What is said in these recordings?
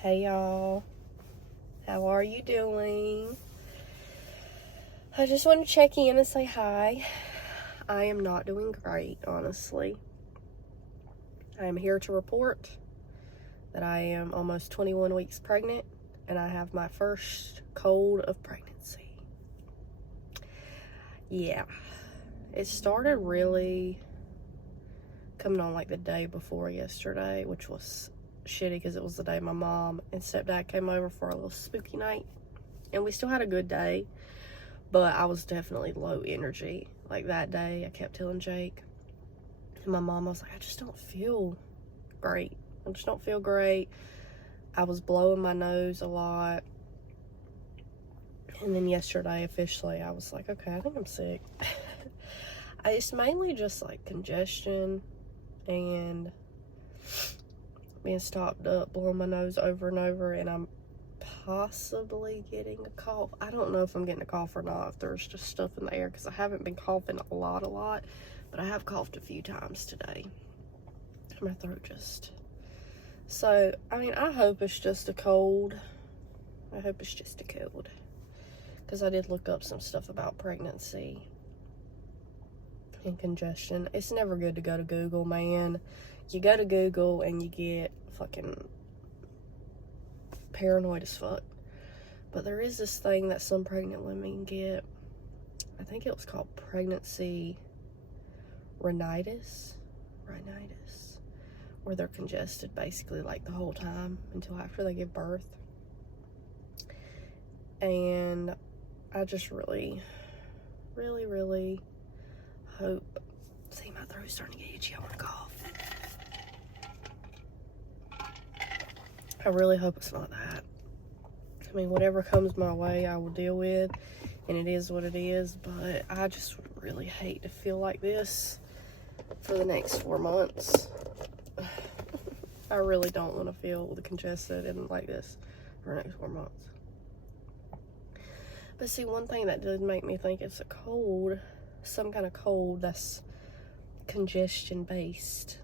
Hey y'all, how are you doing? I just want to check in and say hi. I am not doing great, honestly. I am here to report that I am almost 21 weeks pregnant and I have my first cold of pregnancy. Yeah, it started really coming on like the day before yesterday, which was shitty because it was the day my mom and stepdad came over for a little spooky night, and we still had a good day, but I was definitely low energy. Like that day, I kept telling Jake and my mom, I was like, I just don't feel great. I just don't feel great. I was blowing my nose a lot. And then yesterday, officially, I was like, okay, I think I'm sick. It's mainly just like congestion and being stopped up, blowing my nose over and over, and I'm possibly getting a cough. I don't know if I'm getting a cough or not, if there's just stuff in the air, because I haven't been coughing a lot, but I have coughed a few times today. My throat just... So, I mean, I hope it's just a cold. I hope it's just a cold. Because I did look up some stuff about pregnancy and congestion. It's never good to go to Google, man. You go to Google and you get fucking paranoid as fuck. But there is this thing that some pregnant women get. I think it was called pregnancy rhinitis, where they're congested basically like the whole time until after they give birth. And I just really hope... See, my throat's starting to get itchy. I want to cough. I really hope it's not that. I mean, whatever comes my way, I will deal with, and it is what it is, but I just would really hate to feel like this for the next 4 months. I really don't want to feel the congested and like this for the next 4 months. But see, one thing that did make me think it's a cold, some kind of cold that's congestion based,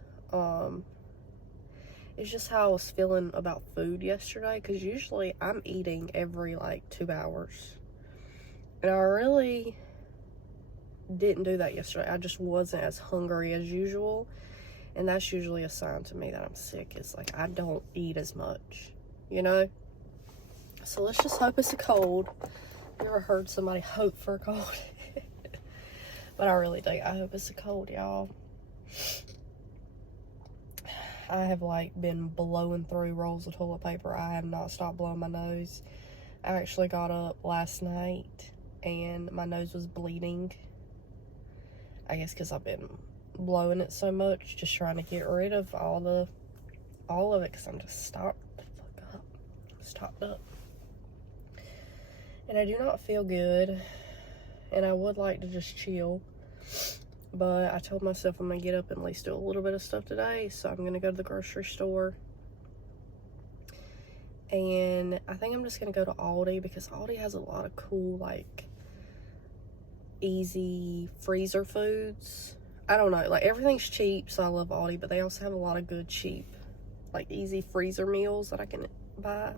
it's just how I was feeling about food yesterday, because usually I'm eating every like 2 hours, and I really didn't do that yesterday. I just wasn't as hungry as usual, and that's usually a sign to me that I'm sick, is like I don't eat as much, you know? So let's just hope it's a cold. You ever heard somebody hope for a cold? But I really do. I hope it's a cold, y'all. I have like been blowing through rolls of toilet paper. I have not stopped blowing my nose. I actually got up last night and my nose was bleeding. I guess because I've been blowing it so much, just trying to get rid of all of it, because I'm just stopped up. And I do not feel good, and I would like to just chill. But I told myself I'm going to get up and at least do a little bit of stuff today. So I'm going to go to the grocery store. And I think I'm just going to go to Aldi, because Aldi has a lot of cool, like, easy freezer foods. I don't know. Like, everything's cheap, so I love Aldi. But they also have a lot of good, cheap, like, easy freezer meals that I can buy.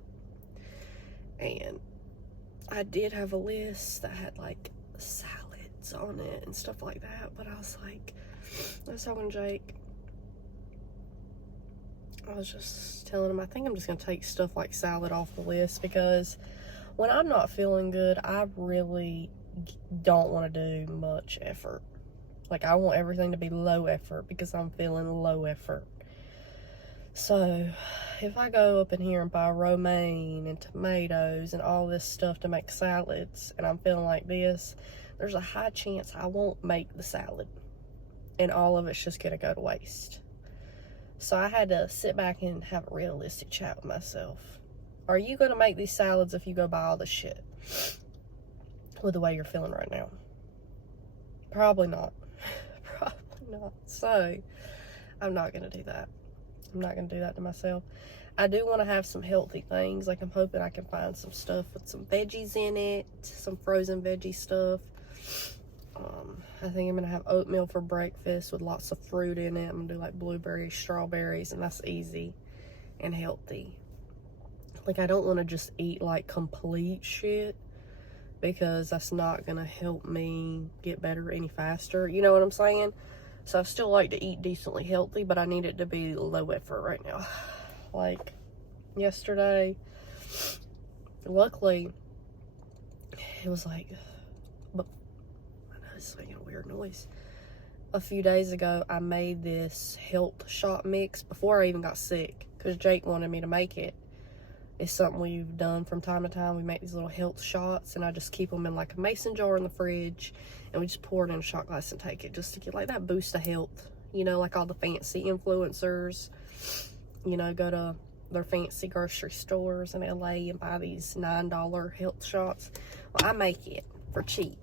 And I did have a list that had, like, salads on it and stuff like that, but I was like, I was talking to Jake, I was just telling him I think I'm just gonna take stuff like salad off the list, because when I'm not feeling good, I really don't want to do much effort. Like, I want everything to be low effort because I'm feeling low effort. So if I go up in here and buy romaine and tomatoes and all this stuff to make salads, and I'm feeling like this, there's a high chance I won't make the salad, and all of it's just gonna go to waste. So I had to sit back and have a realistic chat with myself. Are you gonna make these salads if you go buy all this shit with the way you're feeling right now? Probably not. Probably not. So I'm not gonna do that. I'm not gonna do that to myself. I do want to have some healthy things. Like, I'm hoping I can find some stuff with some veggies in it, some frozen veggie stuff. I think I'm gonna have oatmeal for breakfast with lots of fruit in it. I'm gonna do like blueberries, strawberries, and that's easy and healthy. Like, I don't want to just eat, like, complete shit, because that's not going to help me get better any faster. You know what I'm saying? So I still like to eat decently healthy, but I need it to be low effort right now. Like, yesterday, luckily, it was like, but I know it's making a weird noise. A few days ago, I made this health shot mix before I even got sick, because Jake wanted me to make it. It's something we've done from time to time. We make these little health shots, and I just keep them in like a mason jar in the fridge, and we just pour it in a shot glass and take it, just to get like that boost of health. You know, like all the fancy influencers, you know, go to their fancy grocery stores in LA and buy these $9 health shots. Well, I make it for cheap.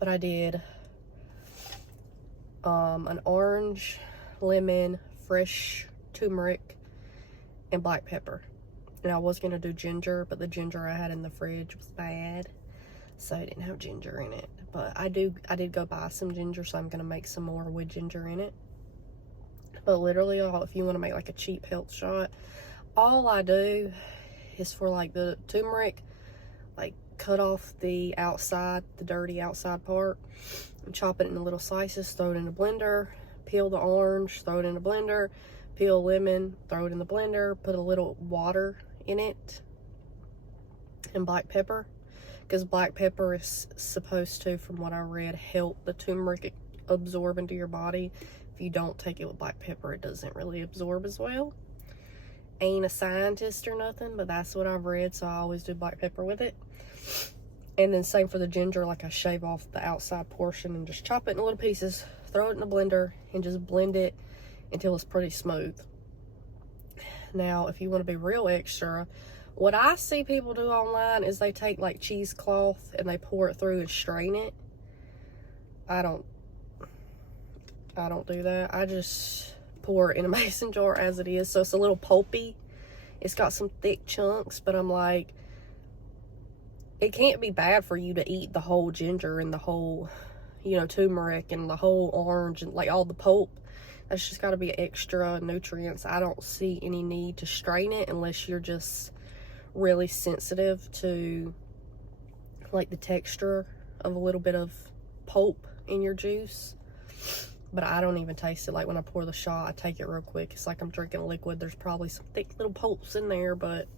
But I did an orange, lemon, fresh turmeric, and black pepper. And I was gonna do ginger, but the ginger I had in the fridge was bad, so I didn't have ginger in it. But I did go buy some ginger, so I'm gonna make some more with ginger in it. But literally, if you want to make like a cheap health shot, all I do is, for like the turmeric, like cut off the outside, the dirty outside part, and chop it into little slices, throw it in a blender, peel the orange, throw it in a blender, peel lemon, throw it in the blender, put a little water in it, and black pepper, because black pepper is supposed to, from what I read, help the turmeric absorb into your body. If you don't take it with black pepper, it doesn't really absorb as well. Ain't a scientist or nothing, but that's what I've read, so I always do black pepper with it. And then same for the ginger, like I shave off the outside portion and just chop it in little pieces, throw it in a blender, and just blend it until it's pretty smooth. Now, if you want to be real extra, what I see people do online is they take like cheesecloth and they pour it through and strain it. I don't do that. I just pour it in a mason jar as it is, so it's a little pulpy. It's got some thick chunks, but I'm like, it can't be bad for you to eat the whole ginger and the whole, you know, turmeric and the whole orange and like all the pulp. That's just got to be extra nutrients. I don't see any need to strain it unless you're just really sensitive to like the texture of a little bit of pulp in your juice. But I don't even taste it. Like when I pour the shot, I take it real quick. It's like I'm drinking a liquid. There's probably some thick little pulps in there, but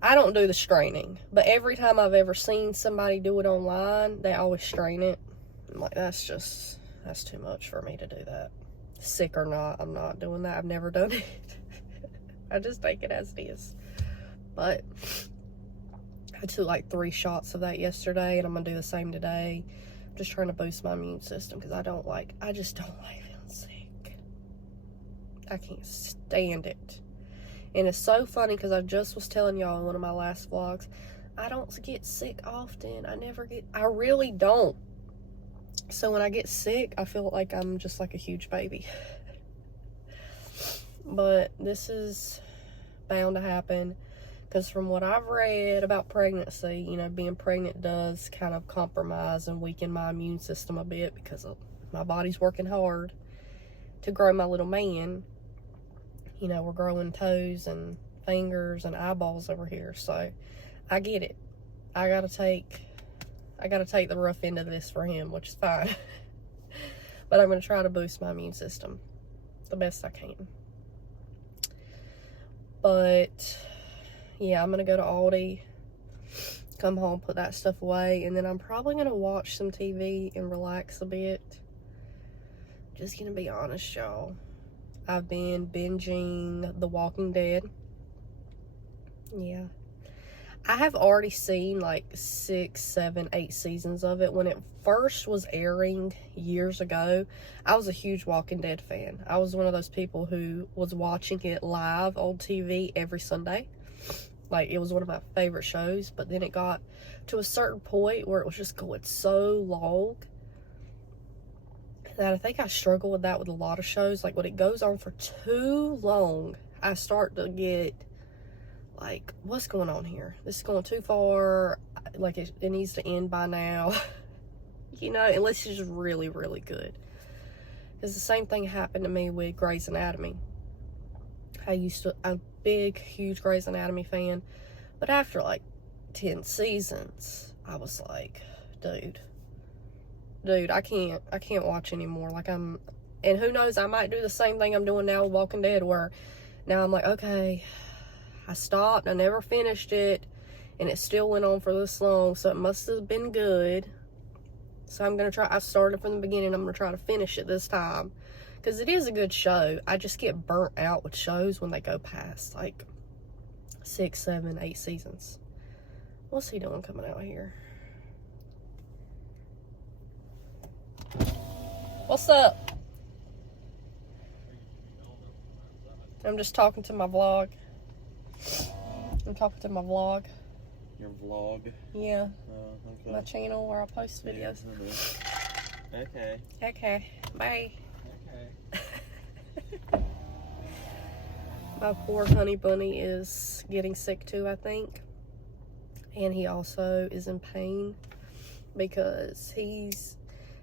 I don't do the straining. But every time I've ever seen somebody do it online, they always strain it. I'm like, that's too much for me to do that. Sick or not, I'm not doing that. I've never done it. I just take it as it is. But I took like 3 shots of that yesterday, and I'm gonna do the same today. I'm just trying to boost my immune system, because I just don't like feeling sick. I can't stand it. And it's so funny, because I just was telling y'all in one of my last vlogs, I don't get sick often. I really don't. So when I get sick, I feel like I'm just like a huge baby. But this is bound to happen, because from what I've read about pregnancy, you know, being pregnant does kind of compromise and weaken my immune system a bit, because my body's working hard to grow my little man. You know, we're growing toes and fingers and eyeballs over here, so I get it. I gotta take the rough end of this for him, which is fine. But I'm gonna try to boost my immune system the best I can. But yeah, I'm gonna go to Aldi, come home, put that stuff away, and then I'm probably gonna watch some TV and relax a bit. Just gonna be honest, y'all. I've been binging The Walking Dead. Yeah. I have already seen like 6, 7, 8 seasons of it. When it first was airing years ago, I was a huge Walking Dead fan. I was one of those people who was watching it live on TV every Sunday. Like, it was one of my favorite shows. But then it got to a certain point where it was just going so long that I think I struggle with that with a lot of shows. Like, when it goes on for too long, I start to get like, what's going on here? This is going too far. Like, it needs to end by now. You know, unless it's just really, really good. Because the same thing happened to me with Grey's Anatomy. a big, huge Grey's Anatomy fan. But after like 10 seasons, I was like, dude, I can't watch anymore. Like, and who knows, I might do the same thing I'm doing now with Walking Dead, where now I'm like, okay, I stopped, I never finished it, and it still went on for this long, so it must have been good. So I'm gonna try. I started from the beginning. I'm gonna try to finish it this time, because it is a good show. I just get burnt out with shows when they go past like 6, 7, 8 seasons. What's he doing coming out here? What's up? I'm just talking to my vlog. I'm talking to my vlog. Your vlog? Yeah. Okay. My channel where I post videos. Okay. Okay. Bye. Okay. My poor honey bunny is getting sick too, I think. And he also is in pain because he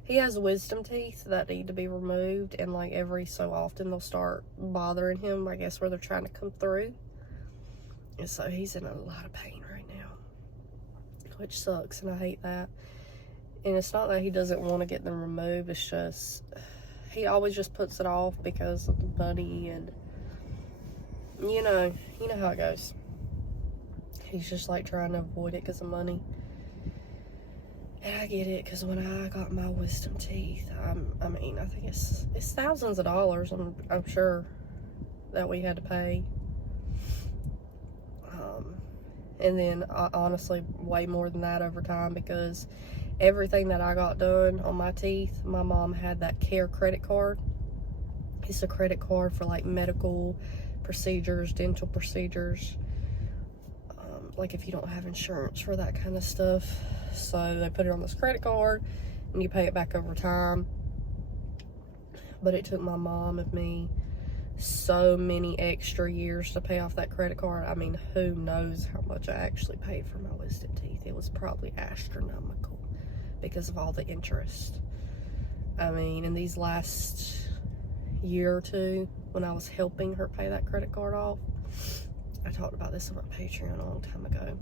has wisdom teeth that need to be removed, and like every so often they'll start bothering him, I guess, where they're trying to come through. And so he's in a lot of pain right now, which sucks, and I hate that. And it's not that he doesn't want to get them removed, it's just he always just puts it off because of the bunny, and you know how it goes. He's just like trying to avoid it because of money. And I get it, because when I got my wisdom teeth, I mean, I think it's thousands of dollars, I'm sure, that we had to pay. And then, honestly, way more than that over time, because everything that I got done on my teeth, my mom had that CARE credit card. It's a credit card for, like, medical procedures, dental procedures, like if you don't have insurance for that kind of stuff. So they put it on this credit card, and you pay it back over time. But it took my mom and me so many extra years to pay off that credit card. I mean, who knows how much I actually paid for my wisdom teeth. It was probably astronomical because of all the interest. I mean, in these last year or two, when I was helping her pay that credit card off, I talked about this on my Patreon a long time ago.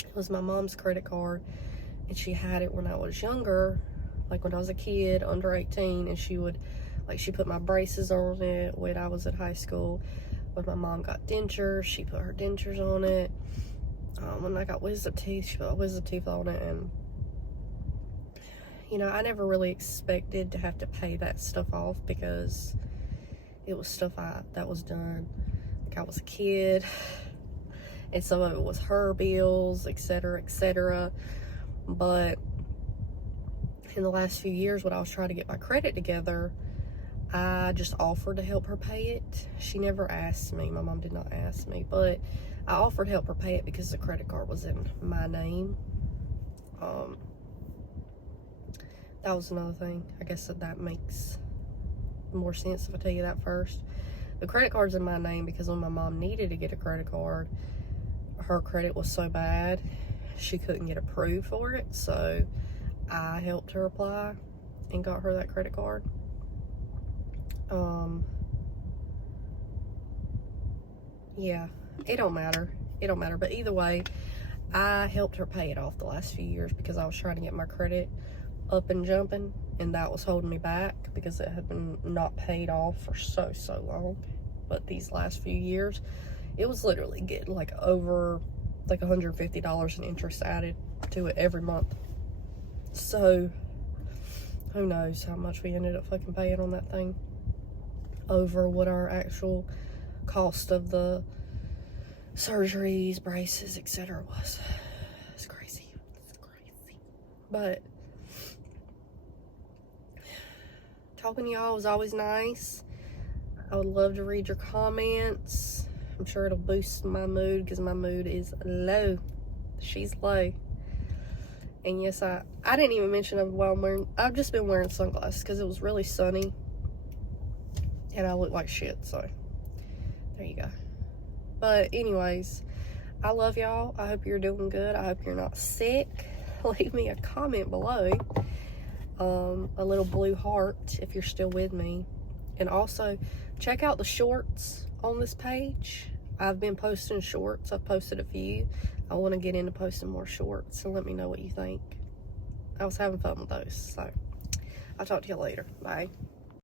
It was my mom's credit card, and she had it when I was younger, like when I was a kid, under 18, and she would, like, she put my braces on it when I was at high school. When my mom got dentures, she put her dentures on it. When I got wisdom teeth, she put wisdom teeth on it. And, you know, I never really expected to have to pay that stuff off, because it was stuff that was done like I was a kid, and some of it was her bills, etc., etc. But in the last few years, when I was trying to get my credit together, I just offered to help her pay it. She never asked me. My mom did not ask me, but I offered to help her pay it because the credit card was in my name. That was another thing. I guess that makes more sense if I tell you that first. The credit card's in my name because when my mom needed to get a credit card, her credit was so bad she couldn't get approved for it. So I helped her apply and got her that credit card. Yeah, it don't matter. But either way, I helped her pay it off the last few years because I was trying to get my credit up and jumping, and that was holding me back because it had been not paid off for so long. But these last few years, it was literally getting like over like $150 in interest added to it every month. So who knows how much we ended up fucking paying on that thing over what our actual cost of the surgeries, braces, etc. was. It's crazy. But talking to y'all was always nice. I would love to read your comments. I'm sure it'll boost my mood because my mood is low. She's low. And yes, I didn't even mention I've just been wearing sunglasses because it was really sunny and I look like shit, so there you go. But anyways, I love y'all. I hope you're doing good. I hope you're not sick. Leave me a comment below. A little blue heart if you're still with me. And also check out the shorts on this page. I've been posting shorts. I've posted a few. I want to get into posting more shorts, so let me know what you think. I was having fun with those, so I'll talk to you later. Bye.